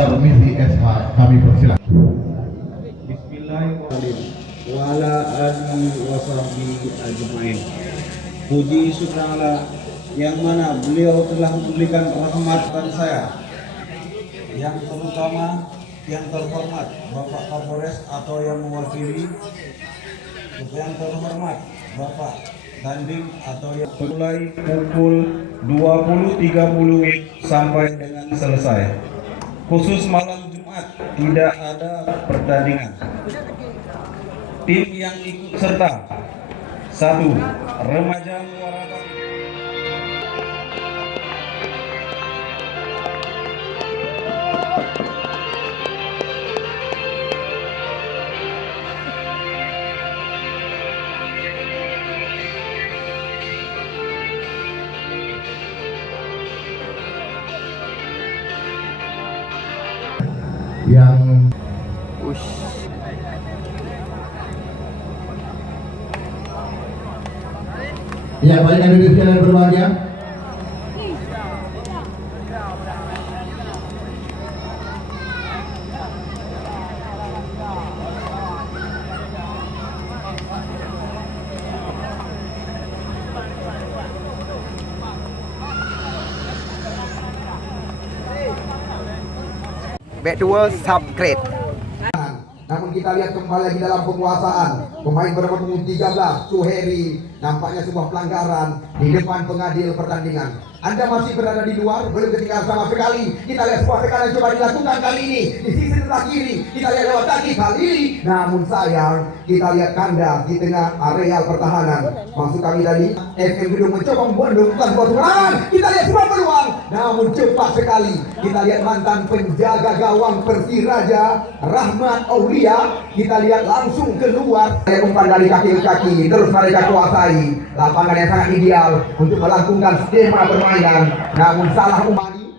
Tarmizi SH, kami persilakan. Bismillahirrahmanirrahim. Wa ala alihi wa sahbihi ajmain. Puji syukur Allah yang mana beliau telah memberikan rahmat pada saya. Yang terutama yang terhormat Bapak Kapolres atau yang mewakili, yang terhormat Bapak Dandim atau yang mulai pukul 20.30 sampai dengan selesai. Khusus malam Jumat tidak ada pertandingan. Tim yang ikut serta: 1. Remaja Muara Baru. Yang ya, baik hadirin sekalian berbahagia. Back to world subgrade. Namun kita lihat kembali lagi dalam penguasaan pemain bernomor 13 Suheri, nampaknya sebuah pelanggaran di depan pengadil pertandingan. Anda masih berada di luar, belum ketinggalan sama sekali. Kita lihat sebuah tekanan coba dilakukan kali ini di sisi sebelah kiri. Kita lihat lewat kaki kali ini, namun sayang kita lihat kandas di tengah areal pertahanan. Maksud kami tadi, FM Gedung mencoba membendungkan sebuah serangan. Kita lihat sebuah peluang, namun cepat sekali. Kita lihat mantan penjaga gawang Persiraja Rahmat Aulia, kita lihat langsung keluar. Umpan dari kaki ke kaki, terus mereka kuasai lapangan yang sangat ideal untuk melakukan skema permainan, namun salah umani.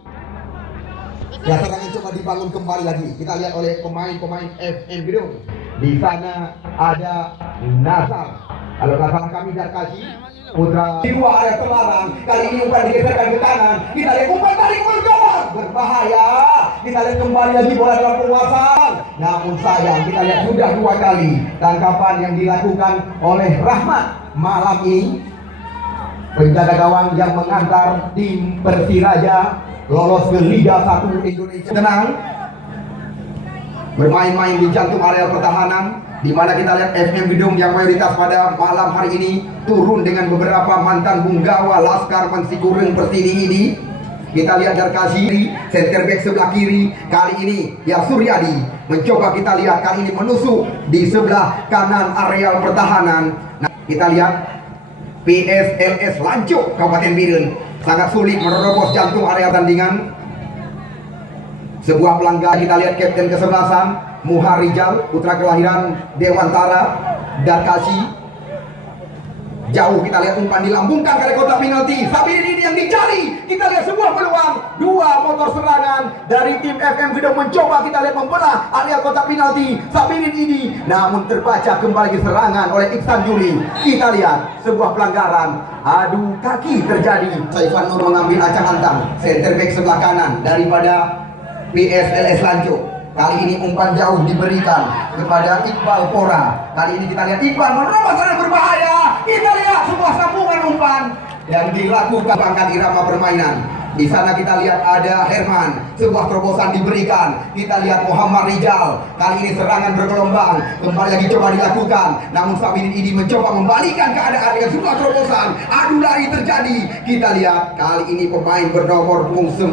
Ya, serangan coba dibangun kembali lagi. Kita lihat oleh pemain-pemain FM Gedung. Di sana ada Nasar. Kalau nggak salah kami Darkaji Putra. Di luar area terlarang. Kali ini umpan digeserkan ke kanan. Kita lihat umpan tarik gol, berbahaya. Kita lihat kembali lagi bola dalam penguasaan. Namun sayang, kita lihat sudah 2 kali tangkapan yang dilakukan oleh Rahmat malam ini. Penjaga gawang yang mengantar tim Persiraja lolos ke Liga 1 Indonesia. Tenang, bermain-main di jantung area pertahanan, di mana kita lihat FM Gedung yang mayoritas pada malam hari ini turun dengan beberapa mantan punggawa Laskar Mansigureng Persini ini. Kita lihat Darkazi, center back sebelah kiri. Kali ini ya Suryadi mencoba, kita lihat kali ini menusuk di sebelah kanan areal pertahanan. Nah, kita lihat PSLS Lancuk Kabupaten Biren sangat sulit menerobos jantung area tandingan. Sebuah pelanggaran. Kita lihat kapten kesebelasan Muharijal, putra kelahiran Dewantara Darkazi. Jauh kita lihat umpan dilambungkan ke kotak penalti. Sabirin ini yang dicari. Kita lihat sebuah peluang. 2 motor serangan dari tim FM Gedung mencoba, kita lihat membelah area kotak penalti. Sabirin ini namun terbaca kembali serangan oleh Iksan Juli. Kita lihat sebuah pelanggaran. Adu kaki terjadi. Saifan Nur mengambil acak antang center back sebelah kanan daripada PSLS Lancuk. Kali ini umpan jauh diberikan kepada Iqbal Pora. Kali ini kita lihat Iqbal menerobos dan berbahaya. Kita lihat sebuah sambungan umpan yang dilakukan angkat irama permainan. Di sana kita lihat ada Herman, sebuah terobosan diberikan. Kita lihat Muhammad Rijal. Kali ini serangan bergelombang, kembali lagi coba dilakukan. Namun Sabirin ini mencoba membalikan keadaan dengan sebuah terobosan. Adu lari terjadi. Kita lihat kali ini pemain bernomor 9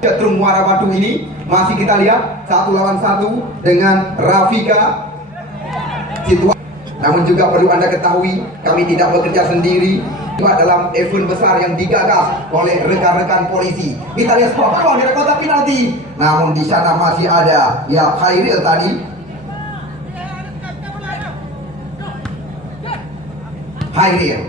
Cetrung Muara Batu ini masih kita lihat 1 lawan 1 dengan Rafika. Namun juga perlu Anda ketahui, kami tidak bekerja sendiri dalam event besar yang digagas oleh rekan-rekan polisi. Kita lihat sebuah peluang di kotak penalti. Namun di sana masih ada ya Khairil tadi. Khairil.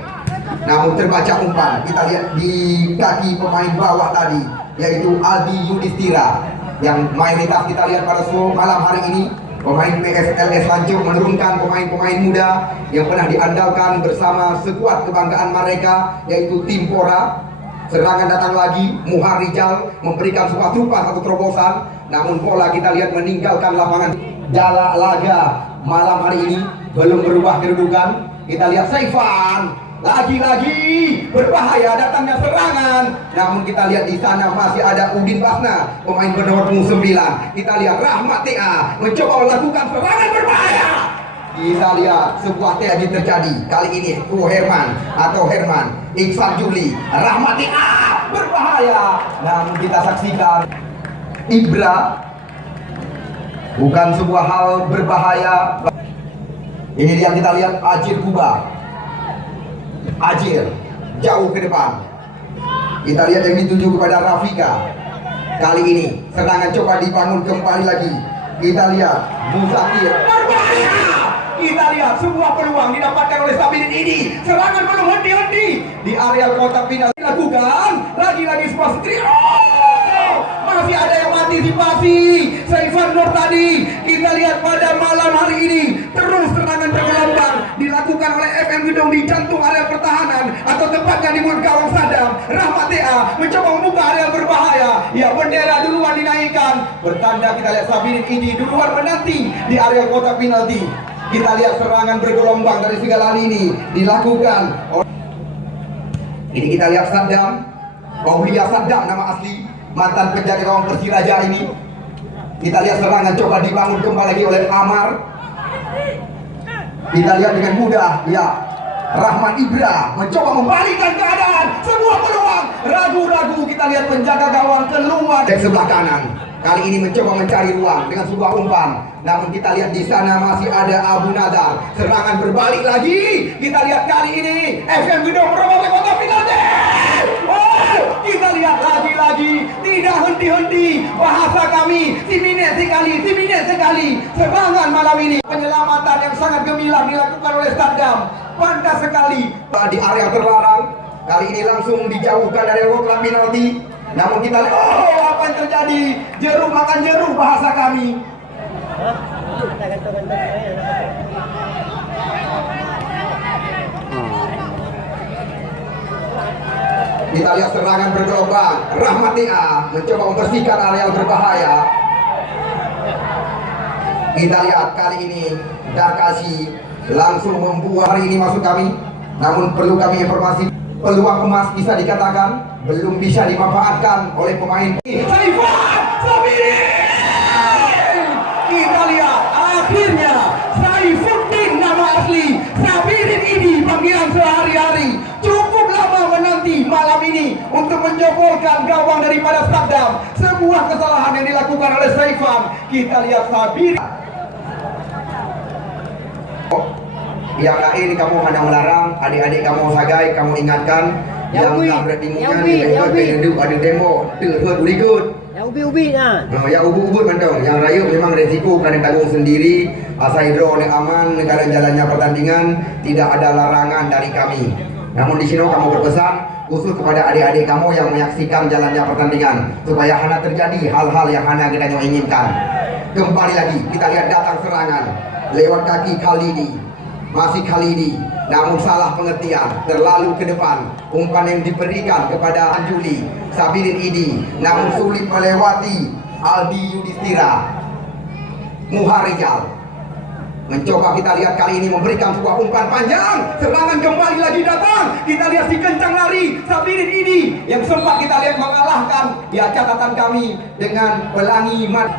Namun terbaca umpan. Kita lihat di kaki pemain bawah tadi, yaitu Aldi Yudhistira, yang mayoritas kita lihat pada malam hari ini. Pemain PSLS Lancuk menurunkan pemain-pemain muda yang pernah diandalkan bersama sekuat kebanggaan mereka, yaitu tim Pora. Serangan datang lagi, Muharijal memberikan sebuah satu terobosan, namun bola kita lihat meninggalkan lapangan. Jala laga malam hari ini belum berubah kedudukan. Kita lihat Saifan lagi-lagi berbahaya datangnya serangan. Namun kita lihat di sana masih ada Udin Basna, pemain bernomor 9. Kita lihat Rahmat TA mencoba melakukan serangan berbahaya. Kita lihat sebuah tragedi terjadi. Kali ini Herman Iksan Juli, Rahmat TA berbahaya. Namun kita saksikan Ibra, bukan sebuah hal berbahaya. Ini dia kita lihat Ajir Kuba. Ajir jauh ke depan. Kita lihat yang dituju kepada Rafika. Kali ini serangan coba dibangun kembali lagi. Kita lihat Muzakir berbahaya. Kita lihat sebuah peluang didapatkan oleh Sabirin ini. Serangan belum henti-henti di area kotak penalti dilakukan. Lagi-lagi sebuah trio. Masih ada yang antisipasi. Saifan Nur tadi. Kita lihat pada malam hari ini terus serangan bergelombang dilakukan oleh FM Gedong di jantung area pertahanan, atau tepatnya di mulut gawang Sadam. Rahmat TA mencoba membuka area berbahaya. Ya, bendera duluan dinaikkan. Bertanda kita lihat Sabirin ini duluan menanti di area kotak penalti. Kita lihat serangan bergelombang dari segala lini dilakukan. Ini kita lihat Sadam, Aulia Sadam nama asli, mantan penjaga gawang Persiraja ini. Kita lihat serangan coba dibangun kembali lagi oleh Amar. Kita lihat dengan mudah, ya, Rahman Ibra mencoba membalikkan keadaan. Sebuah peluang, ragu-ragu. Kita lihat penjaga gawang keluar dari sebelah kanan. Kali ini mencoba mencari ruang dengan sebuah umpan. Namun kita lihat di sana masih ada Abu Nazar. Serangan berbalik lagi. Kita lihat kali ini FM Gedong merobek kotak penalti. Oh, kita lihat lagi-lagi tidak henti-henti. Bahasa kami Simine sekali. Serangan malam ini penyelamatan yang sangat gemilang dilakukan oleh Sadam. Pantas sekali di area terlarang. Kali ini langsung dijauhkan dari kotak penalti. Namun kita lihat, oh, apa yang terjadi? Jeruk makan jeruk bahasa kami. Kita lihat serangan bergelombang. Rahmat TA mencoba membersihkan area berbahaya. Kita lihat kali ini Darkasi langsung membuat hari ini masuk kami. Namun perlu kami informasi, peluang emas bisa dikatakan belum bisa dimanfaatkan oleh pemain. Saifan Sabirin. Kita lihat akhirnya Saifuddin nama asli Sabirin ini panggilan sehari-hari. Cukup lama menanti malam ini untuk menjebolkan gawang daripada Sadam. Sebuah kesalahan yang dilakukan oleh Saifan. Kita lihat Sabirin. Yang lain kamu hendak melarang, adik-adik kamu sagai, kamu ingatkan. Yang tak bertimunya di bawah ada demo, terhut berikut. Yang ubi-ubi nah. Yang ubud-ubud mantap. Yang rayuk memang resiko kena tanggung sendiri. Asal hidro yang aman, negara jalannya pertandingan, tidak ada larangan dari kami. Namun di sini kamu berpesan khusus kepada adik-adik kamu yang menyaksikan jalannya pertandingan, supaya hana terjadi hal-hal yang hana kita inginkan. Kembali lagi kita lihat datang serangan lewat kaki Khalidi. Masih Khalidi, namun salah pengertian, terlalu ke depan. Umpan yang diberikan kepada Anjuli Sabirin ini, namun sulit melewati Aldi Yudhistira Muharijal. Mencoba kita lihat kali ini memberikan sebuah umpan panjang. Serangan kembali lagi datang. Kita lihat si kencang lari Sabirin ini yang sempat kita lihat mengalahkan. Ya, catatan kami dengan Pelangi Mat.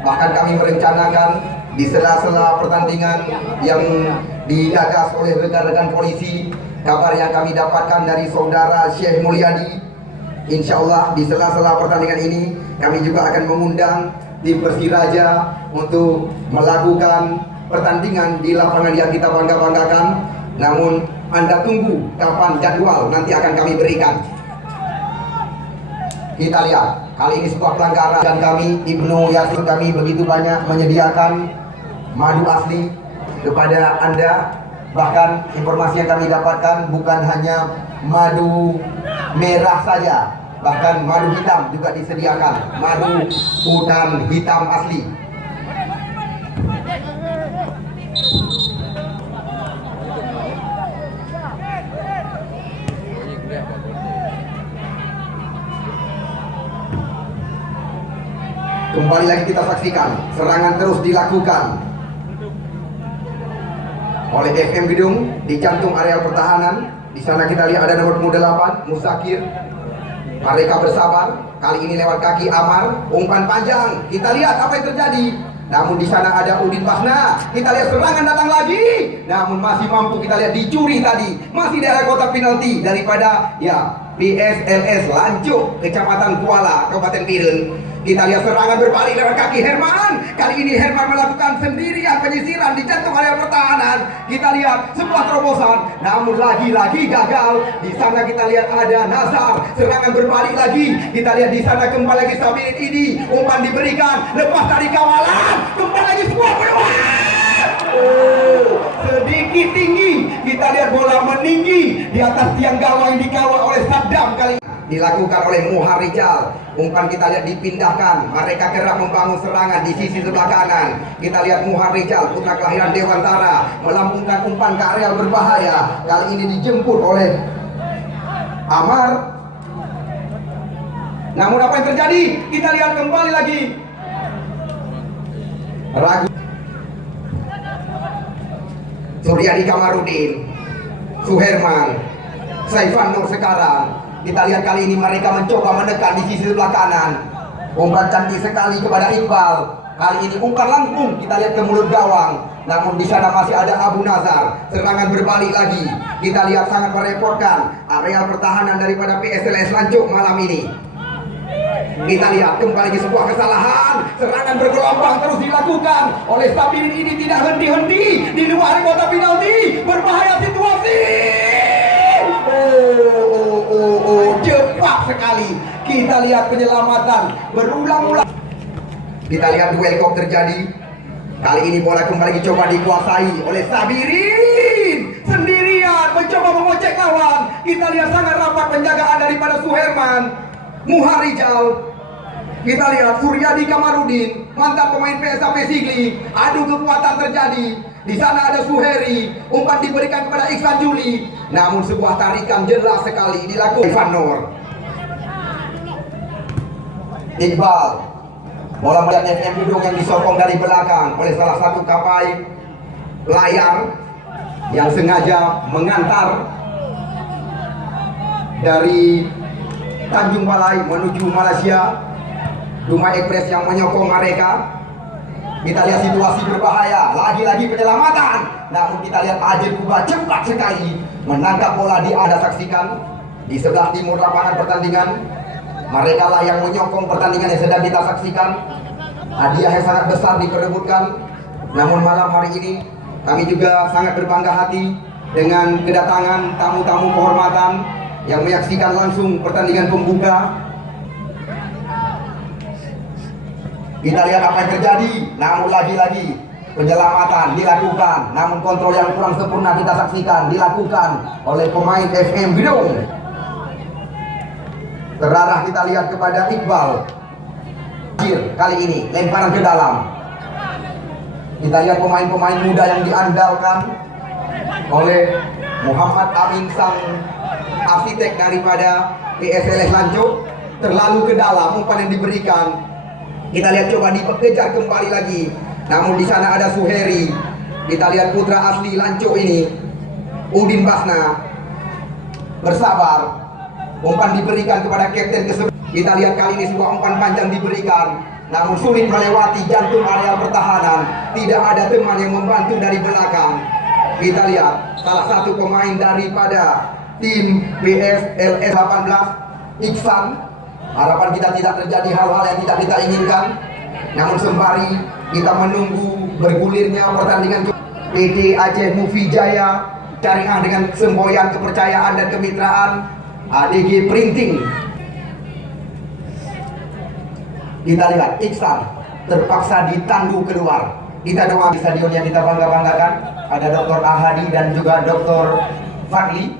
Bahkan kami merencanakan di sela-sela pertandingan yang digagas oleh rekan-rekan polisi, kabar yang kami dapatkan dari saudara Syekh Mulyadi, insya Allah di sela-sela pertandingan ini kami juga akan mengundang tim Persiraja untuk melakukan pertandingan di lapangan yang kita bangga-banggakan. Namun Anda tunggu kapan jadwal nanti akan kami berikan. Kita lihat kali ini sebuah pelanggaran, dan kami Ibnu Yasir kami begitu banyak menyediakan madu asli kepada Anda. Bahkan informasi yang kami dapatkan bukan hanya madu merah saja, bahkan madu hitam juga disediakan, madu hutan hitam asli. Kembali lagi kita saksikan, serangan terus dilakukan oleh FM Gedung di jantung areal pertahanan. Di sana kita lihat ada nomor 8 Musakir. Mereka bersabar. Kali ini lewat kaki Amar, umpan panjang. Kita lihat apa yang terjadi. Namun di sana ada Udin Basna. Kita lihat serangan datang lagi. Namun masih mampu kita lihat dicuri tadi. Masih di area kotak penalti daripada PSLS Lancuk, Kecamatan Kuala, Kabupaten Biren. Kita lihat serangan berbalik lewat kaki Herman. Kali ini Herman melakukan sendirian penyisiran di jantung area pertahanan. Kita lihat sebuah terobosan, namun lagi-lagi gagal. Di sana kita lihat ada Nazar. Serangan berbalik lagi. Kita lihat di sana kembali lagi Sabirin ini. Umpan diberikan, lepas dari kawalan. Kembali lagi sebuah peluang. Sedikit tinggi. Kita lihat bola meninggi di atas tiang gawang yang dikawal oleh Saddam kali ini. Dilakukan oleh Muhar Rijal. Umpan kita lihat dipindahkan. Mereka kerap membangun serangan di sisi sebelah kanan. Kita lihat Muhar Rijal, putra kelahiran Dewantara, melambungkan umpan ke areal berbahaya. Kali ini dijemput oleh Amar. Namun apa yang terjadi? Kita lihat kembali lagi. Ragu Suryadi Kamarudin, Suherman, Saifan Nur sekarang. Kita lihat kali ini mereka mencoba menekan di sisi sebelah kanan. Umpan cantik sekali kepada Iqbal. Kali ini umpan langsung kita lihat ke mulut gawang. Namun di sana masih ada Abu Nazar. Serangan berbalik lagi. Kita lihat sangat merepotkan areal pertahanan daripada PSLS Lancuk malam ini. Kita lihat kembali lagi sebuah kesalahan. Serangan bergelombang terus dilakukan oleh Sabirin ini, tidak henti-henti di luar kotak penalti. Berbahaya situasi. Cepat sekali. Kita lihat penyelamatan berulang-ulang. Kita lihat duel kok terjadi. Kali ini bola kembali coba dikuasai oleh Sabirin. Sendirian mencoba mengocek lawan. Kita lihat sangat rapat penjagaan daripada Suherman, Muhar Rijal. Kita lihat Suryadi Kamarudin, mantan pemain PSAP Sigli. Adu kekuatan terjadi. Di sana ada Suheri. Umpan diberikan kepada Iksan Juli. Namun sebuah tarikan jelas sekali dilakukan Ivan Nur. Iqbal. Bola melihat FM Gedung yang disokong dari belakang oleh salah satu kapai layar yang sengaja mengantar dari Tanjung Balai menuju Malaysia. Dumai Express yang menyokong mereka. Kita lihat situasi berbahaya. Lagi-lagi penyelamatan. Namun kita lihat Ajir Kuba cepat sekali menangkap bola. Anda saksikan di sebelah timur lapangan pertandingan. Mereka lah yang menyokong pertandingan yang sedang kita saksikan. Hadiah yang sangat besar diperebutkan. Namun malam hari ini kami juga sangat berbangga hati dengan kedatangan tamu-tamu kehormatan yang menyaksikan langsung pertandingan pembuka. Kita lihat apa yang terjadi. Namun lagi-lagi penyelamatan dilakukan. Namun kontrol yang kurang sempurna kita saksikan dilakukan oleh pemain FM Gedung. Terarah kita lihat kepada Iqbal. Kali ini lemparan ke dalam. Kita lihat pemain-pemain muda yang diandalkan oleh Muhammad Amin, sang arsitek daripada PSLS Lancuk. Terlalu ke dalam umpan yang diberikan. Kita lihat coba dikejar kembali lagi. Namun di sana ada Suheri. Kita lihat putra asli Lancuk ini, Udin Basna, bersabar. Umpan diberikan kepada kapten ke-11. Kita lihat kali ini sebuah umpan panjang diberikan. Namun sulit melewati jantung area pertahanan. Tidak ada teman yang membantu dari belakang. Kita lihat salah satu pemain daripada tim PSLS 18, Iksan. Harapan kita tidak terjadi hal-hal yang tidak kita inginkan. Namun sembari kita menunggu bergulirnya pertandingan PT Aceh Movie Jaya Syariah dengan semboyan kepercayaan dan kemitraan ADG Printing. Kita lihat Iksan terpaksa ditandu keluar. Kita doa di stadion yang kita bangga-banggakan. Ada Dr. Ahadi dan juga Dr. Fadli.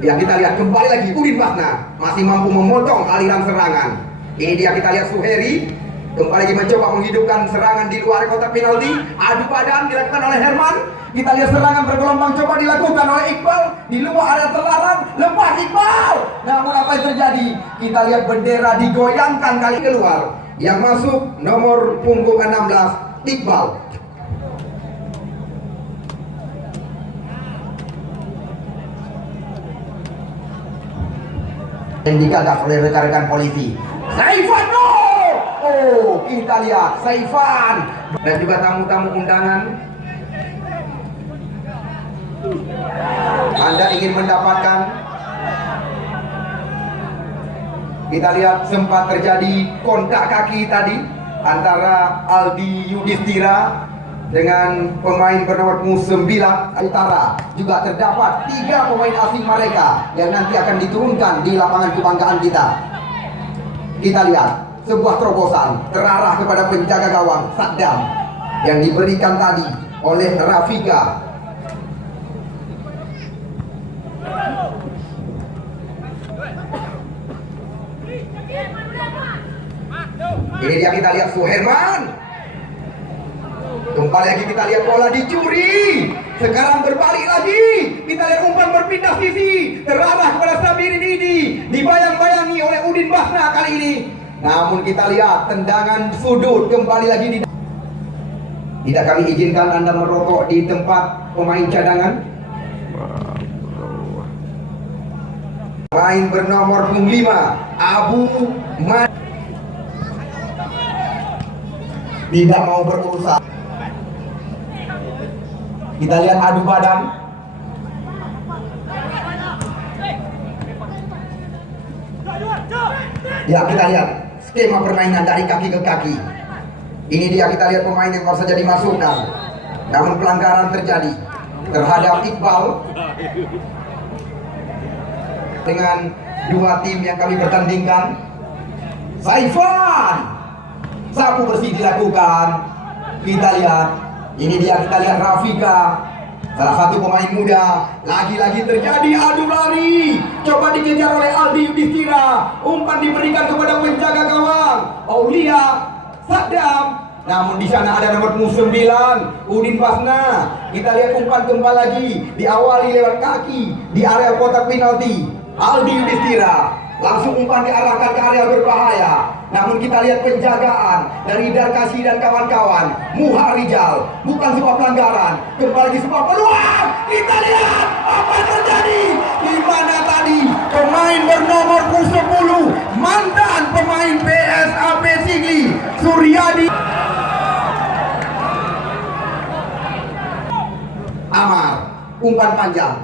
Yang kita lihat kembali lagi Udin Basna masih mampu memotong aliran serangan. Ini dia, kita lihat Suheri kembali lagi mencoba menghidupkan serangan di luar kotak penalti. Adu badan dilakukan oleh Herman. Kita lihat serangan bergelombang coba dilakukan oleh Iqbal di luar area terlarang. Lepas Iqbal. Namun apa yang terjadi? Kita lihat bendera digoyangkan kali keluar. Yang masuk nomor punggung 16 Iqbal. Yang digagas oleh rekan-rekan polisi. Saifan, no! Oh, kita lihat Saifan dan juga tamu-tamu undangan. Anda ingin mendapatkan? Kita lihat sempat terjadi kontak kaki tadi antara Aldi Yudhistira dengan pemain bernomor 9 Utara. Juga terdapat 3 pemain asing mereka yang nanti akan diturunkan di lapangan kebanggaan kita. Kita lihat sebuah terobosan terarah kepada penjaga gawang Saddam yang diberikan tadi oleh Rafika. Ini dia, kita lihat Suherman. Kembali lagi kita lihat bola dicuri. Sekarang berbalik lagi. Kita lihat umpan berpindah sisi. Terarah kepada Sabirin ini. Dibayang-bayangi oleh Udin Basna kali ini. Namun kita lihat tendangan sudut kembali lagi di. Tidak kami izinkan Anda merokok di tempat pemain cadangan. Pemain bernomor 5 Abu Man tidak mau berurusan. Kita lihat adu badan. Ya, kita lihat skema permainan dari kaki ke kaki. Ini dia, kita lihat pemain yang baru saja dimasukkan. Namun pelanggaran terjadi terhadap Iqbal dengan 2 tim yang kami pertandingkan. Saifan, sapu bersih dilakukan. Kita lihat, ini dia, kita lihat Rafika, salah satu pemain muda. Lagi-lagi terjadi adu lari. Coba dikejar oleh Aldi Yudhistira. Umpan diberikan kepada penjaga gawang Aulia Saddam. Namun di sana ada nomor 9 Udin Basna. Kita lihat umpan kembali lagi, diawali lewat kaki di area kotak penalti. Aldi Yudhistira langsung umpan diarahkan ke area berbahaya. Namun kita lihat penjagaan dari Darkasi dan kawan-kawan. Muha Rijal, bukan sebuah pelanggaran, kembali sebuah peluang. Kita lihat apa yang terjadi. Di mana tadi pemain bernomor 10, mantan pemain PSAP Sigli, Suryadi Amar, umpan panjang.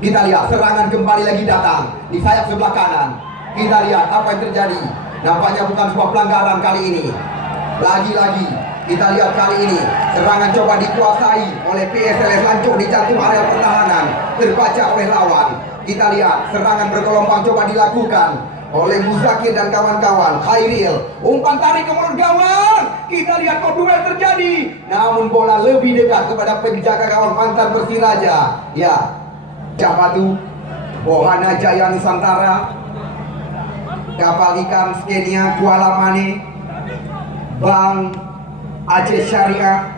Kita lihat serangan kembali lagi datang di sayap sebelah kanan. Kita lihat apa yang terjadi. Nampaknya bukan sebuah pelanggaran kali ini. Lagi-lagi kita lihat kali ini serangan coba dikuasai oleh PSLS Lancung di jantung area pertahanan. Terbaca oleh lawan. Kita lihat serangan bergelombang coba dilakukan oleh Muzakir dan kawan-kawan. Khairil, umpan tarik ke mulut gawang. Kita lihat kok duel terjadi. Namun bola lebih dekat kepada penjaga gawang mantan Persiraja. Ya, Capatu, Bohana Jaya Nusantara, Kapal Ikan Skenia Kuala Mane, Bank Aceh Syariah,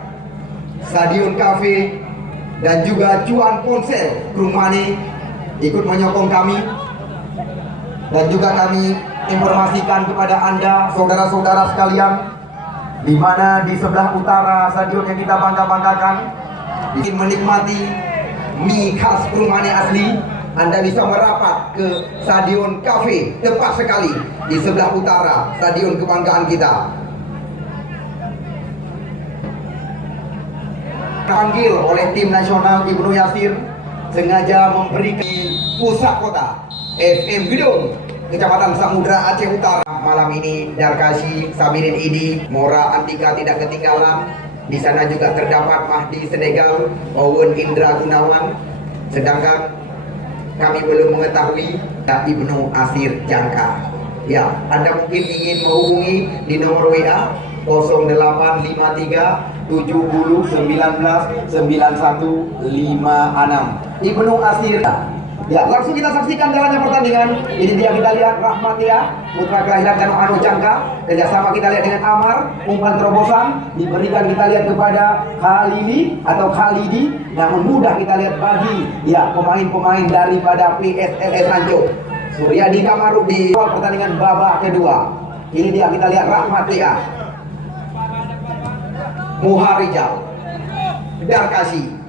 Stadion Cafe, dan juga Cuan Ponsel Krumane ikut menyokong kami. Dan juga kami informasikan kepada Anda, saudara-saudara sekalian, di mana di sebelah utara stadion yang kita bangga-banggakan, ingin menikmati mie khas Krumane asli, Anda bisa merapat ke Stadion Cafe, tepat sekali di sebelah utara stadion kebanggaan kita. Panggil oleh tim nasional Ibnu Yasir, sengaja memberikan pusat kota FM Bidung, Kecamatan Samudra, Aceh Utara. Malam ini Darkasi, Sabirin Idi, Mora Antika tidak ketinggalan. Di sana juga terdapat Mahdi Senegal, Owen Indra Gunawan. Sedangkan kami belum mengetahui Ibnu Asir Jangka. Ya, Anda mungkin ingin menghubungi di nomor WA 0853 70 19 91 56. Ibnu Asir Ya, langsung kita saksikan jalannya pertandingan. Ini dia kita lihat Rahmat ya, putra kelahiran Cano Ano Jangka. Kerjasama kita lihat dengan Amar, umpan terobosan diberikan kita lihat kepada Khalili atau Khalidi. Namun mudah kita lihat bagi ya pemain-pemain daripada PSLS Ranco. Suryadi Kamaru di awal pertandingan babak kedua. Ini dia kita lihat Rahmat ya, Muharijal, Darkasi.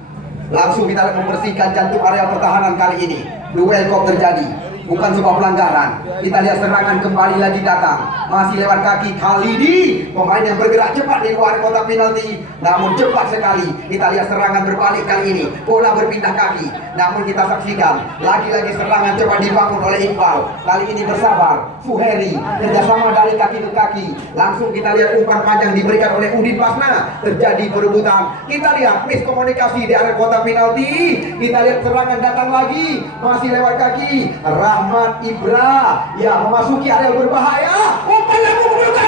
Langsung kita membersihkan jantung area pertahanan kali ini. Duel kok terjadi, bukan sebuah pelanggaran. Kita lihat serangan kembali lagi datang. Masih lewat kaki Khalidi, pemain yang bergerak cepat di luar kotak penalti. Namun cepat sekali. Kita lihat serangan berbalik kali ini. Bola berpindah kaki. Namun kita saksikan lagi-lagi serangan cepat dibangun oleh Iqbal. Kali ini bersabar. Suheri kerjasama dari kaki ke kaki. Langsung kita lihat umpan panjang diberikan oleh Udin Basna. Terjadi perebutan. Kita lihat miskomunikasi di area kotak penalti. Kita lihat serangan datang lagi. Masih lewat kaki Rahmat Ibra ya memasuki area berbahaya. Umpan yang membuka.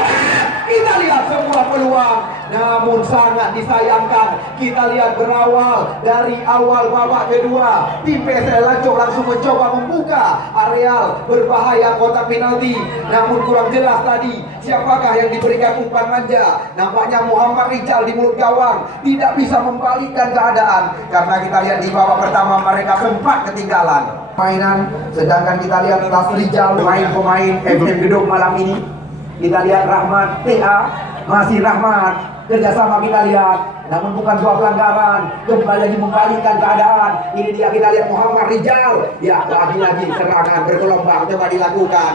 Kita lihat semua peluang, namun sangat disayangkan. Kita lihat berawal dari awal babak kedua, tim PSL Ranco langsung mencoba membuka areal berbahaya kotak penalti. Namun kurang jelas tadi siapakah yang diberikan umpan manja. Nampaknya Muhammad Rijal di mulut gawang tidak bisa membalikkan keadaan, karena kita lihat di babak pertama mereka sempat ketinggalan mainan. Sedangkan kita lihat Tas Rijal, pemain FM Gedung malam ini. Kita lihat Rahmat TA, masih Rahmat, kerjasama kita lihat, namun bukan sebuah pelanggaran, kembali lagi membalikkan keadaan. Ini dia kita lihat Muhammad Rijal, ya lagi-lagi serangan bergelombang coba dilakukan.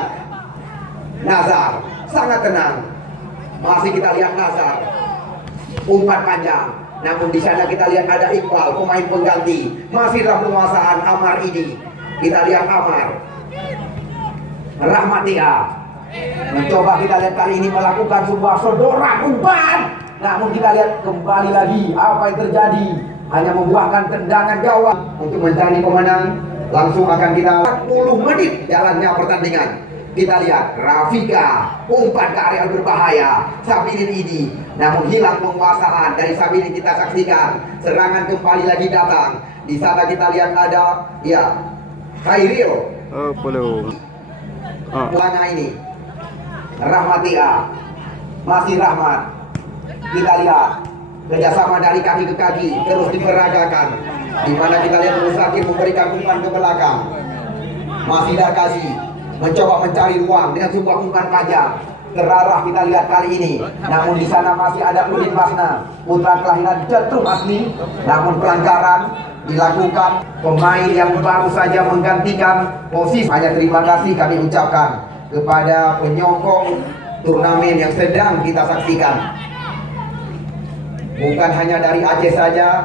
Nazar sangat tenang, masih kita lihat Nazar, umpan panjang. Namun di sana kita lihat ada Iqbal, pemain pengganti, masih dalam penguasaan Amar ini. Kita lihat Amar, Rahmat TA. Mencoba kita lihat kali ini melakukan sebuah sodoran umpan. Namun kita lihat kembali lagi apa yang terjadi, hanya membuahkan tendangan gawang untuk mencari pemenang. Langsung akan kita 40 menit jalannya pertandingan. Kita lihat Rafika umpan ke area berbahaya Sabilin ini, namun hilang penguasaan dari Sabilin. Kita saksikan serangan kembali lagi datang. Di sana kita lihat ada ya Khairil. Belum. Pelana ini Rahmat TA, masih Rahmat. Kita lihat kerjasama dari kaki ke kaki terus diperagakan, di mana kita lihat Musakir memberikan umpan ke belakang. Masih Darkasi mencoba mencari ruang dengan sebuah umpan panjang terarah kita lihat kali ini. Namun di sana masih ada Udin Basna, putra kelahiran Cetrum asli. Namun pelanggaran dilakukan pemain yang baru saja menggantikan posisi. Hanya terima kasih kami ucapkan kepada penyokong turnamen yang sedang kita saksikan. Bukan hanya dari Aceh saja,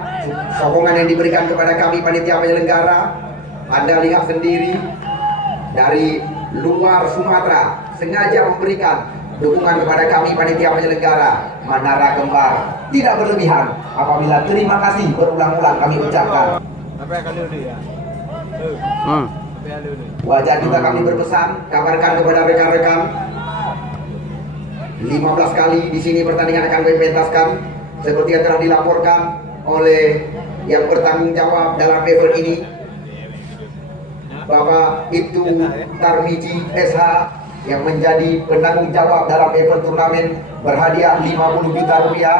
sokongan yang diberikan kepada kami panitia penyelenggara. Anda lihat sendiri dari luar Sumatera sengaja memberikan dukungan kepada kami panitia penyelenggara. Manara Kembar tidak berlebihan apabila terima kasih berulang-ulang kami ucapkan. Wajar juga kami berpesan, kabarkan kepada rekan-rekan 15 kali di sini pertandingan akan kami pentaskan seperti yang telah dilaporkan oleh yang bertanggung jawab dalam event ini, Bapak Ibtu Tarmiji SH, yang menjadi penanggung jawab dalam event turnamen berhadiah 50 juta rupiah.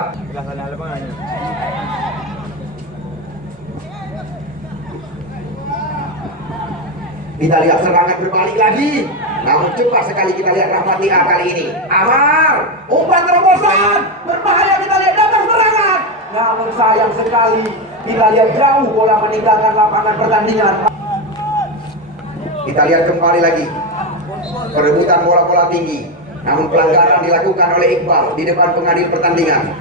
Kita lihat serangan berbalik lagi, namun cepat sekali kita lihat Rahmat TA kali ini. Amar, umpan terobosan berbahaya, kita lihat datang serangan. Namun sayang sekali kita lihat jauh bola meninggalkan lapangan pertandingan. Kita lihat kembali lagi perebutan bola-bola tinggi, namun pelanggaran dilakukan oleh Iqbal di depan pengadil pertandingan.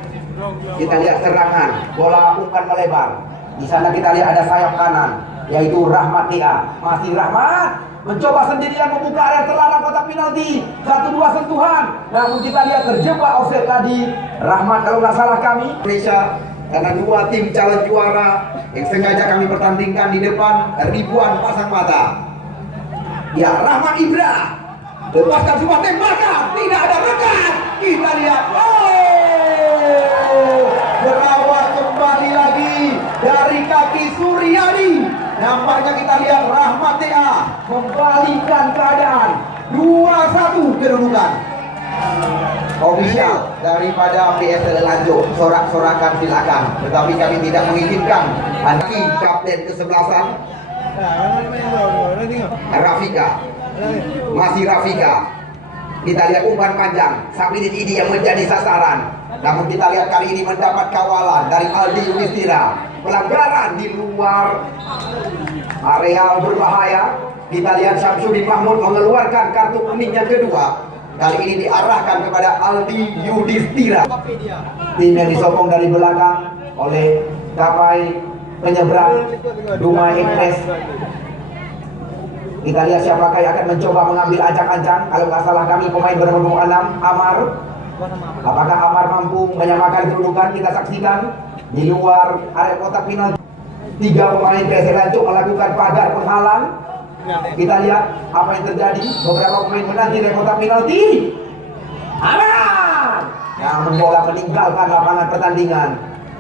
Kita lihat serangan bola umpan melebar. Di sana kita lihat ada sayap kanan, yaitu Rahmat TA. Masih Rahmat mencoba sendirian membuka area terlarang kotak penalti. 1-2 sentuhan, namun kita lihat terjebak offset tadi. Rahmat kalau nggak salah kami Indonesia, karena dua tim calon juara yang sengaja kami pertandingkan di depan ribuan pasang mata. Ya, Rahmat Ibra lepaskan sebuah tembakan, tidak ada rekan. Kita lihat, berawal kembali lagi dari kaki Suryadi. Nampaknya kita lihat Rahmat membalikan keadaan 2-1 kedudukan. Official daripada PSL Lanjut, sorak-sorakan silakan, tetapi kami tidak mengizinkan. Nanti kapten kesebelasan Rafika, masih Rafika. Kita lihat umpan panjang Sapidin Idi yang menjadi sasaran. Namun kita lihat kali ini mendapat kawalan dari Aldi Yudhistira. Pelanggaran di luar area berbahaya. Kita lihat Syamsuddin Mahmud mengeluarkan kartu kuning yang kedua. Kali ini diarahkan kepada Aldi Yudhistira. Tim yang disokong dari belakang oleh kapal penyeberang Dumai Express. Kita lihat siapakah yang akan mencoba mengambil ancang-ancang. Kalau nggak salah kami pemain bernomor 6 Amar. Apakah Amar mampu menyamakan kedudukan? Kita saksikan di luar area kotak penalti. 3 pemain PSL Lanjut melakukan pagar penghalang. Kita lihat apa yang terjadi. Beberapa pemain menanti dari kotak penalti. Amar! Namun bola meninggalkan lapangan pertandingan.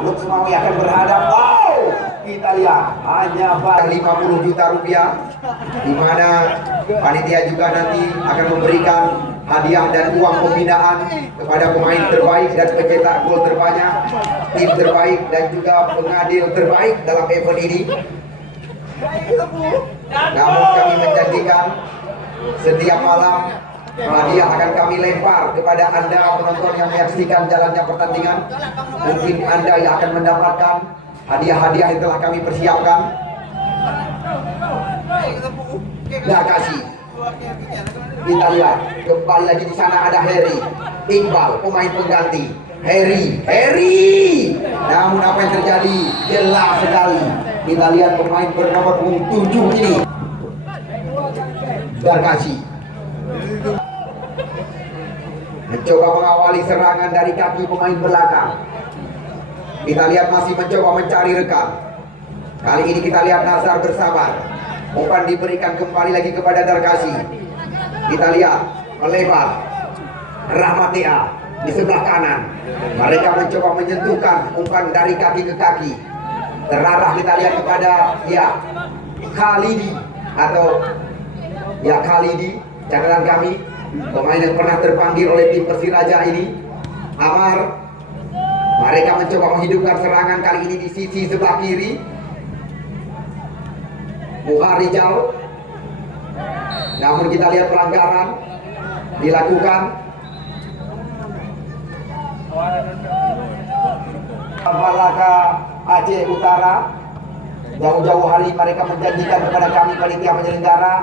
Lux Maui akan berhadap. Oh! Kita lihat hanya 50 juta rupiah, di mana panitia juga nanti akan memberikan hadiah dan uang pembinaan kepada pemain terbaik dan pencetak gol terbanyak, tim terbaik dan juga pengadil terbaik dalam event ini. Namun kami menjanjikan setiap malam hadiah akan kami lempar kepada Anda penonton yang menyaksikan jalannya pertandingan. Mungkin Anda yang akan mendapatkan hadiah-hadiah yang telah kami persiapkan. Nah, kasih. Kita lihat kembali lagi di sana ada Harry Iqbal, pemain pengganti. Harry. Namun apa yang terjadi? Jelas sekali. Kita lihat pemain bernomor 7 ini. Darkasi mencoba mengawali serangan dari kaki pemain belakang. Kita lihat masih mencoba mencari rekan. Kali ini kita lihat Nazar bersabar. Umpan diberikan kembali lagi kepada Darkasi. Kita lihat melebar Rahmatia di sebelah kanan. Mereka mencoba menyentuhkan umpan dari kaki ke kaki. Terarah kita lihat kepada Khalidi atau Khalidi, catatan kami, pemain yang pernah terpanggil oleh tim Persiraja ini. Amar. Mereka mencoba menghidupkan serangan kali ini di sisi sebelah kiri. Muharijal. Namun kita lihat pelanggaran dilakukan. Balaka Aceh Utara. Jauh-jauh hari mereka menjanjikan kepada kami panitia penyelenggara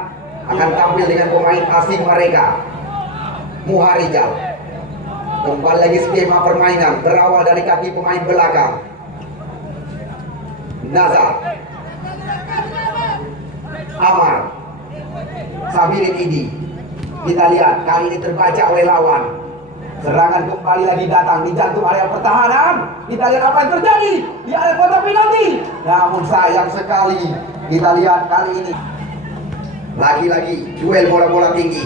akan tampil dengan pemain asing mereka. Muharijal. Kembali lagi skema permainan berawal dari kaki pemain belakang. Nazar, Amar, Sabirin Idi. Kita lihat kali ini terbaca oleh lawan. Serangan kembali lagi datang di jantung area pertahanan. Kita lihat apa yang terjadi di area kotak penalti. Namun sayang sekali. Kita lihat kali ini lagi-lagi duel bola-bola tinggi.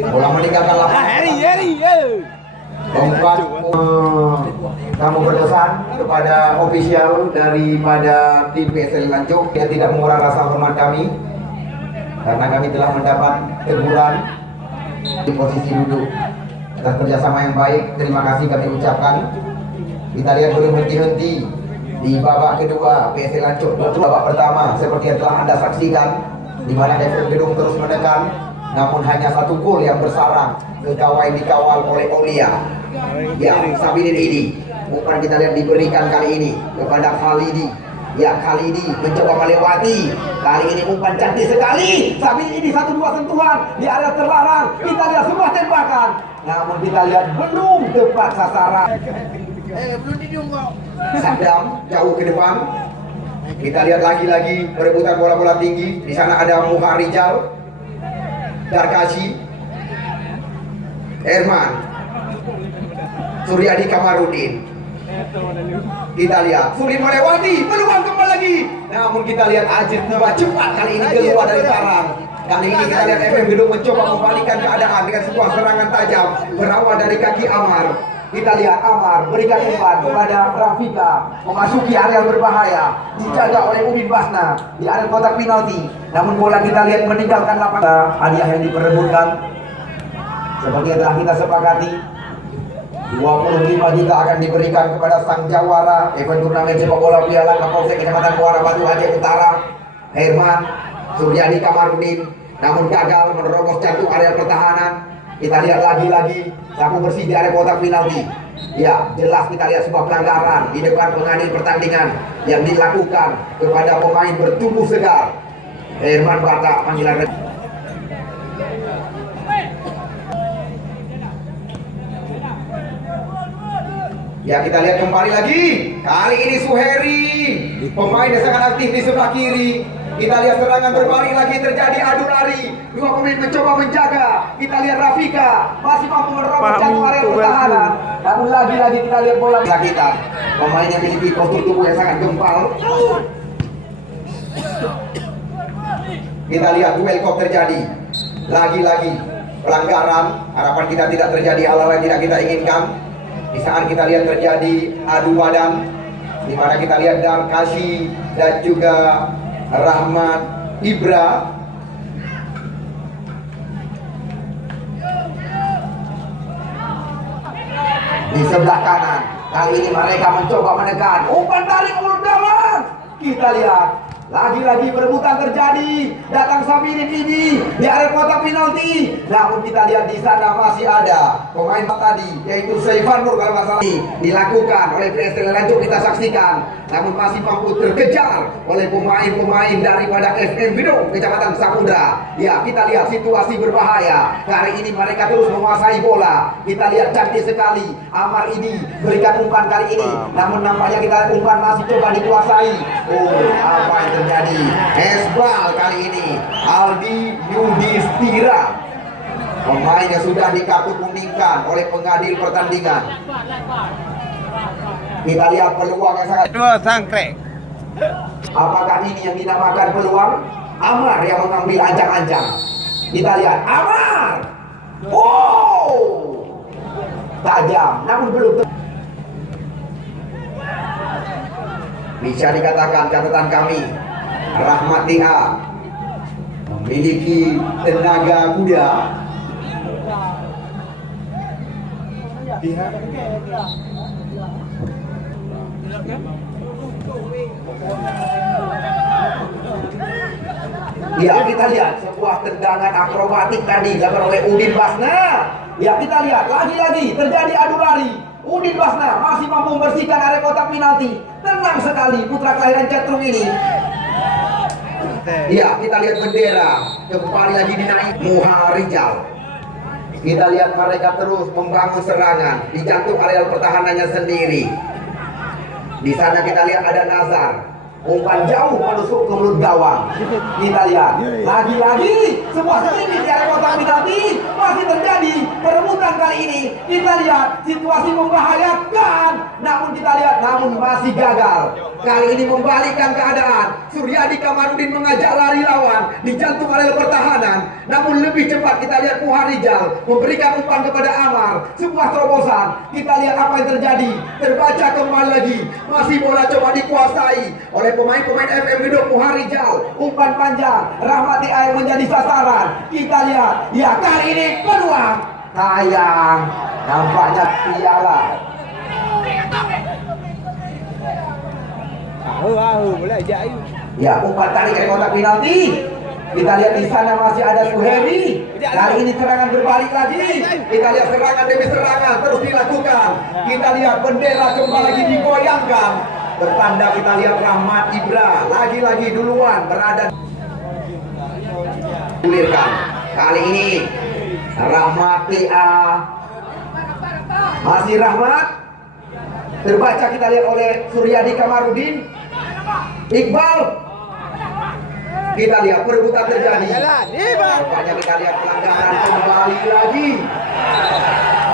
Bola meninggalkan lapangan. Umpan kamu berpesan kepada ofisial daripada tim PSL Lanjut yang tidak mengurang rasa hormat kami karena kami telah mendapat teguran di posisi duduk. Atas kerjasama yang baik, terima kasih kami ucapkan. Kita lihat belum henti-henti di babak kedua PSL Lanjut. Babak pertama seperti yang telah Anda saksikan, di mana FM Gedung terus menekan, namun hanya 1 gol yang bersarang ke gawai dikawal oleh Aulia. Sabidin Idi. Umpan kita lihat diberikan kali ini kepada Khalidi. Khalidi mencoba melewati. Kali ini umpan cantik sekali. Sabidin Idi 1-2 sentuhan di area terlarang. Kita lihat semua tembakan. Namun kita lihat belum tepat sasaran. Sadam jauh ke depan. Kita lihat lagi-lagi perebutan bola-bola tinggi. Di sana ada Muharijal, Darkasi, Herman, Suryadi Kamarudin. Kita lihat sulit melewati, peluang kembali lagi. Namun kita lihat Ajit Kuba cepat kali ini keluar dari sarang. Kali ini kita lihat FM Gedung mencoba membalikkan keadaan dengan sebuah serangan tajam berawal dari kaki Amar. Kita lihat Amar berikan umpan kepada Rafika, memasuki area berbahaya, dijaga oleh Udin Basna di area kotak penalti. Namun bola kita lihat meninggalkan lapangan. Hadiah yang diperebutkan seperti yang telah kita sepakati, 25 juta akan diberikan kepada sang jawara event turnamen sepak bola Piala Kapolsek Kecamatan Muara Batu Aceh Utara, Herman Suryadi Kamarudin, namun gagal menerobos jantung area pertahanan. Kita lihat lagi-lagi sapu bersih di area kotak penalti. Ya, jelas kita lihat sebuah pelanggaran di depan pengadil pertandingan yang dilakukan kepada pemain bertubuh segar. Herman Batak panggilan. Ya, kita lihat kembali lagi. Kali ini Suheri, pemain yang sangat aktif di sebelah kiri. Kita lihat serangan berbalik lagi terjadi, adu lari. Dua pemain mencoba menjaga. Kita lihat Rafika masih mampu menerobos jantung area pertahanan. Namun lagi-lagi kita lihat bola kita. Pemain yang memiliki postur tubuh yang sangat gempal. Kita lihat duel kok terjadi. Lagi-lagi pelanggaran. Harapan kita tidak terjadi hal-hal yang tidak kita inginkan. Di saat kita lihat terjadi adu badan, di mana kita lihat Darkashi dan juga Rahmat Ibra. Di sebelah kanan, kali ini mereka mencoba menekan umpan tarik ulur dalam. Kita lihat lagi-lagi perebutan terjadi. Datang Samirin ini di area kotak penalti. Namun kita lihat di sana masih ada pemain tadi, yaitu Saifan Nur kalau nggak salah. Dilakukan oleh PSL Lanjut kita saksikan. Namun masih mampu terkejar oleh pemain-pemain daripada FM Gedung Kecamatan Samudra. Ya, kita lihat situasi berbahaya. Kali ini mereka terus menguasai bola. Kita lihat cantik sekali. Amar ini berikan umpan kali ini. Namun nampaknya kita lihat umpan masih coba dikuasai. Oh, apa yang terjadi? Esbal kali ini Aldi Yudhistira, pemain yang sudah dikartu kuningkan oleh pengadil pertandingan. Kita lihat peluang yang sangat. Kedua sangkrek. Apakah ini yang dinamakan peluang? Amar yang mengambil ancang-ancang. Kita lihat Amar. Oh, tajam, namun belum. Bisa dikatakan catatan kami, Rahmat Tia memiliki tenaga kuda. Ya, kita lihat sebuah tendangan akrobatik tadi dilakukan oleh Udin Basna. Ya, kita lihat lagi-lagi terjadi adu lari. Udin Basna masih mampu membersihkan area kotak penalti. Tenang sekali putra kelahiran Cetrung ini. Ya, kita lihat bendera kembali lagi dinaik Muharijal. Kita lihat mereka terus membangun serangan di jantung area pertahanannya sendiri. Di sana kita lihat ada Nazar, umpan jauh menusuk ke mulut gawang. Kita lihat lagi-lagi sebuah seringkih di area kotak penalti masih terjadi perebutan kali ini. Kita lihat situasi membahayakan, namun kita lihat masih gagal. Kali ini membalikkan keadaan. Suryadi Kamarudin mengajak lari lawan di jantung area pertahanan. Namun lebih cepat kita lihat Muharijal memberikan umpan kepada Amar. Sebuah terobosan. Kita lihat apa yang terjadi. Terbaca kembali lagi. Masih bola coba dikuasai oleh pemain-pemain FM Gedung Muharijal. Umpan panjang. Rahmati Air menjadi sasaran. Kita lihat. Ya, kali ini peluang. Sayang. Nampaknya piala. Boleh aja ayu. Ya, umpan tarik dari kotak penalti. Kita lihat di sana masih ada Suheri. Kali ini serangan berbalik lagi. Kita lihat serangan demi serangan terus dilakukan. Kita lihat bendera kembali lagi digoyangkan. Bertanda kita lihat Rahmat Ibra lagi-lagi duluan berada. Gulirkan. Kali ini Rahmat Tia. Masih Rahmat. Terbaca kita lihat oleh Suryadi Kamarudin. Iqbal. Kita lihat perebutan terjadi. Nampaknya kita lihat pelanggaran kembali lagi.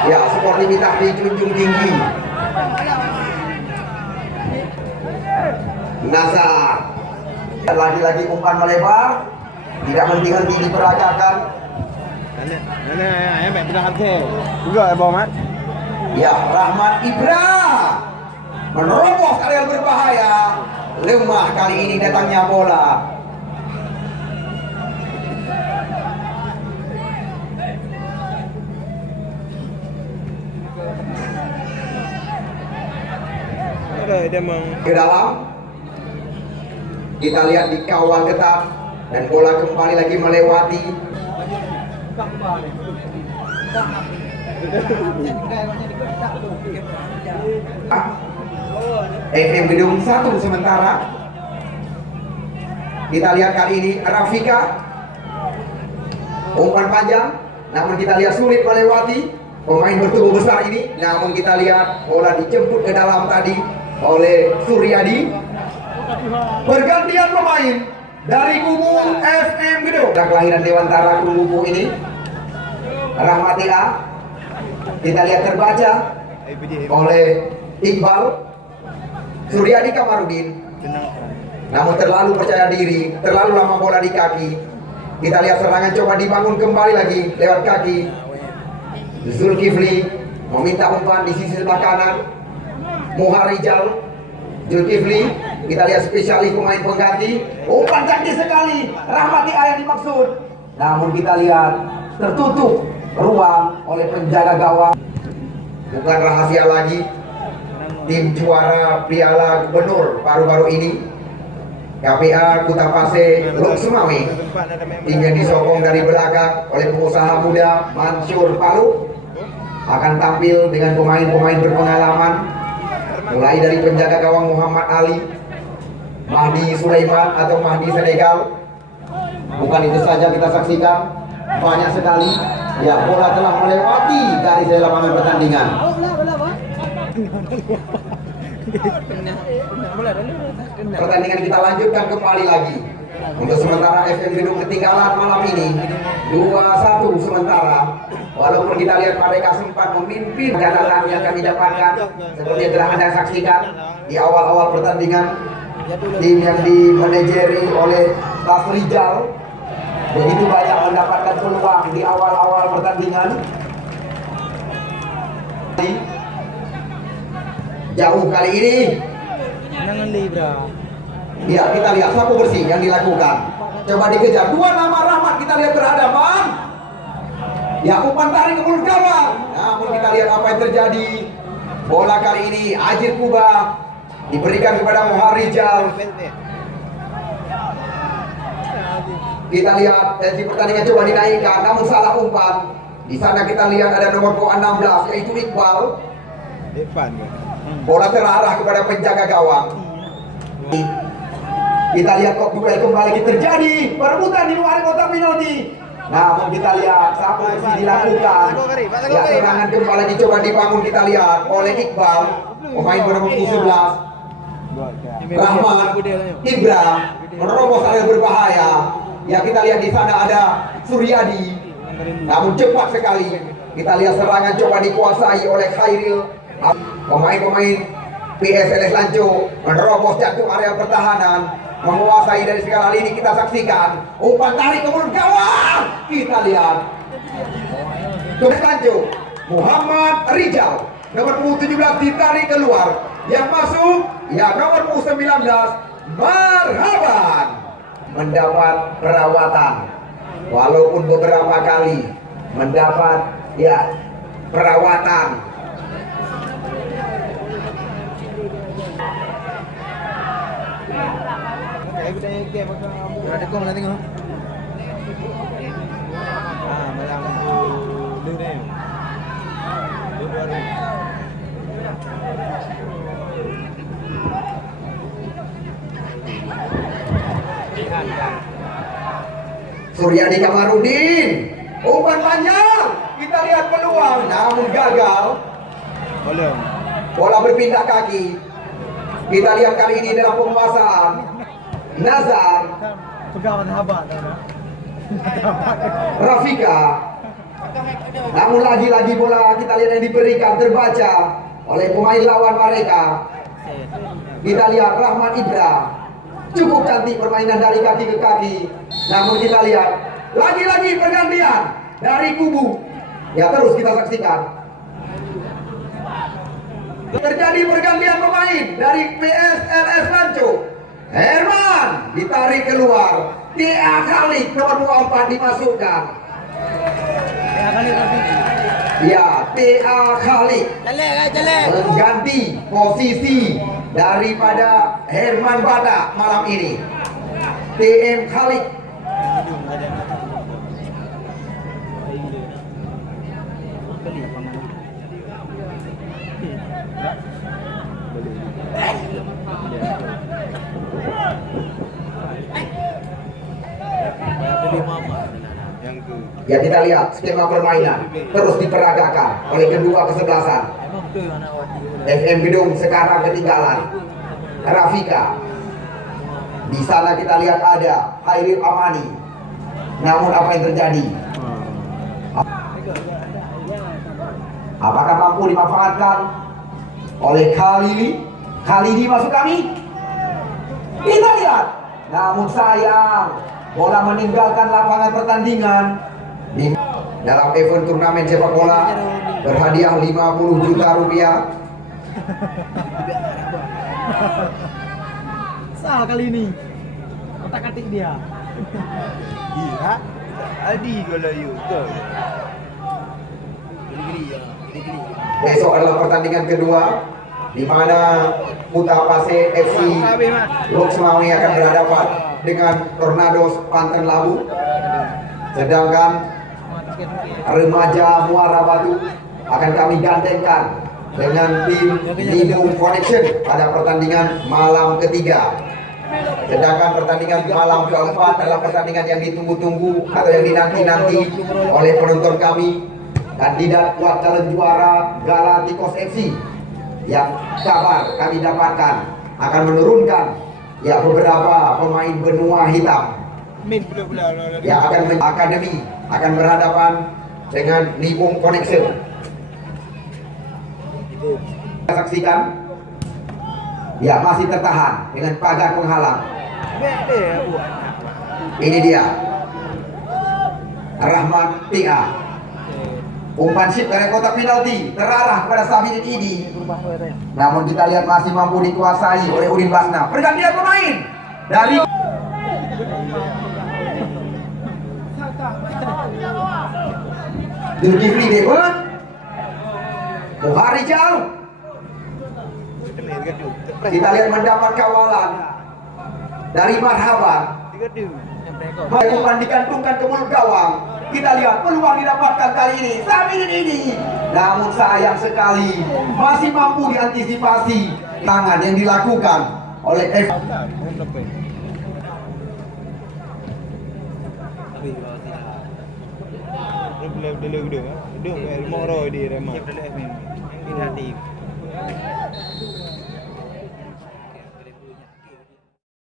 Ya, sportivitas dijunjung tinggi. Nazar. Lagi-lagi umpan melebar. tidak henti-henti diperagakan. Mana yang baik benar hati. Juga Abang Mat. Ya, Rahmat Ibra menerobos area berbahaya. Lemah kali ini datangnya bola. Dia meng Ke dalam. Kita lihat dikawal ketat dan bola kembali lagi melewati. FM Gedung 1 sementara. Kita lihat kali ini Rafika umpan panjang, namun kita lihat sulit melewati pemain bertubuh besar ini. Namun kita lihat bola dijemput ke dalam tadi oleh Suryadi. Pergantian pemain dari kubu FM Gedung. Dan kelahiran Dewantara kubu ini Rahmatia. Kita lihat terbaca oleh Iqbal Suryadi Kamarudin. Namun terlalu percaya diri, terlalu lama bola di kaki. Kita lihat serangan coba dibangun kembali lagi lewat kaki. Zulkifli meminta umpan di sisi sebelah kanan. Muharijal, Zulkifli, kita lihat spesialis pemain pengganti. Umpan canggih sekali, Rahmatia yang dimaksud. Namun kita lihat tertutup ruang oleh penjaga gawang. Bukan rahasia lagi, tim juara Piala Gubernur baru-baru ini, KPA Kutapase Lok Sumawi, tim yang disokong dari belakang oleh pengusaha muda Mansur Palu, akan tampil dengan pemain-pemain berpengalaman, mulai dari penjaga gawang Muhammad Ali, Mahdi Sulaiman atau Mahdi Senegal. Bukan itu saja kita saksikan, banyak sekali. Ya, bola telah melewati garis lapangan pertandingan. Pertandingan kita lanjutkan kembali lagi. Untuk sementara FM Gedung ketinggalan malam ini 2-1 sementara. Walaupun kita lihat mereka sempat memimpin catatan yang kami dapatkan, seperti yang telah Anda saksikan di awal-awal pertandingan, tim yang dimanajeri oleh Tas Rijal begitu banyak mendapatkan peluang di awal-awal pertandingan. Jauh kali ini. Ya, kita lihat sapu bersih yang dilakukan. Coba dikejar. Dua nama Rahmat kita lihat berhadapan. Ya, umpan tarik ke mulut gawang. Namun kita lihat apa yang terjadi. Bola kali ini Ajir Kuba diberikan kepada Muharijal. Kita lihat tensi pertandingan coba dinaikkan, namun salah umpan. Di sana kita lihat ada nomor 16 yaitu Iqbal. Bola terarah kepada penjaga gawang. Kita lihat kok duel kembali terjadi, perebutan di luar kotak penalti. Namun kita lihat sapu bersih dilakukan. Ya, serangan kembali dicoba dibangun kita lihat oleh Iqbal, pemain bernomor 17. Rahmat Ibra menerobos area berbahaya. Ya, kita lihat di sana ada Suryadi. Namun cepat sekali. Kita lihat serangan coba dikuasai oleh Khairil. Pemain-pemain PSLS Lanco menerobos jantung area pertahanan, menguasai dari segala lini. Kita saksikan umpan tarik ke mulut gawang. Kita lihat Tugas Lanco Muhammad Rijal nomor 17 ditarik keluar. Yang masuk ya nomor 19 Marhaban mendapat perawatan, walaupun beberapa kali mendapat ya perawatan. Ada kau nak tengok. Malam tu ni. Suryadi Kamarudin, umpan panjang, kita lihat peluang, namun gagal. Bola berpindah kaki. Kita lihat kali ini dalam penguasaan Nazar, Rafika. Namun lagi-lagi bola kita lihat yang diberikan terbaca oleh pemain lawan mereka. Kita lihat Rahmat Ibra, cukup cantik permainan dari kaki ke kaki. Namun kita lihat lagi-lagi pergantian dari kubu. Ya terus kita saksikan. Terjadi pergantian pemain dari PSLS Lanco. Herman ditarik keluar. Tia Khalid nomor 24 dimasukkan. Ya, Tia Khalid mengganti posisi daripada Herman Bada malam ini. TM Khalid. Ya kita lihat skema permainan terus diperagakan oleh kedua kesebelasan. FM Bidung sekarang ketinggalan. Rafika. Di sana kita lihat ada Hairil Amani. Namun apa yang terjadi? Apakah mampu dimanfaatkan oleh Khalidi? Khalidi masuk kami. Kita lihat. Namun sayang, bola meninggalkan lapangan pertandingan. Dalam event turnamen sepak bola berhadiah 50 juta rupiah. Salah kali ini. Otak-atik dia. Iya. Adi kalau you. Besok adalah pertandingan kedua di mana Putra Pase FC Lok Semawi akan berhadapan dengan Tornados Panten Labu. Sedangkan Remaja Muara Batu akan kami gandengkan dengan tim Nibung Connection pada pertandingan malam ketiga. Sedangkan pertandingan malam keempat adalah pertandingan yang ditunggu-tunggu atau yang dinanti-nanti oleh penonton kami. Kandidat kuat calon juara Galacticos FC yang kabar kami dapatkan akan menurunkan ya beberapa pemain benua hitam yang akan akademi akan berhadapan dengan Nibung Connection. Kita saksikan ya masih tertahan dengan pagar penghalang. Ini dia Rahmat Tia. Umpan shot dari kotak penalti terarah kepada Sabidin Idi. Namun kita lihat masih mampu dikuasai oleh Udin Basna. Pergantian pemain dari Zulkifli Dewan Muhari jauh. Kita lihat mendapat kawalan dari Marhaban. Umpan digantungkan ke mulut gawang. Kita lihat peluang didapatkan kali ini Sabidin ini. Namun sayang sekali masih mampu diantisipasi tangan yang dilakukan oleh F. Dia mau rồi đi rồi mà.